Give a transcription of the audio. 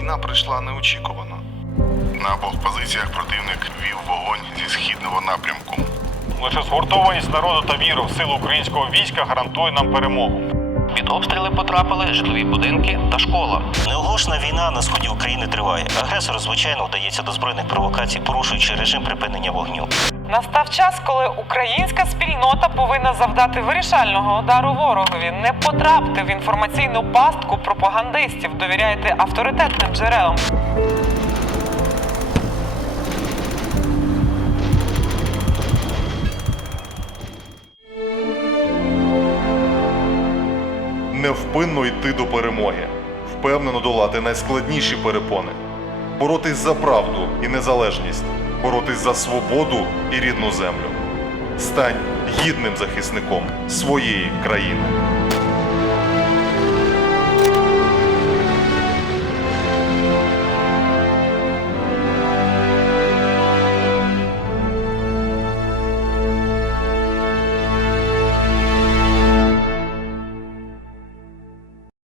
Війна прийшла неочікувано. На обох позиціях противник вів вогонь зі східного напрямку. Лише згуртованість народу та віру в силу українського війська гарантує нам перемогу. Під обстріли потрапили житлові будинки та школа. Неоголошена війна на сході України триває. Агресору, звичайно, вдається до збройних провокацій, порушуючи режим припинення вогню. Настав час, коли українська спільнота повинна завдати вирішального удару ворогові. Не потрапте в інформаційну пастку пропагандистів. Довіряйте авторитетним джерелам. Невпинно йти до перемоги, впевнено долати найскладніші перепони, боротись за правду і незалежність, боротись за свободу і рідну землю. Стань гідним захисником своєї країни.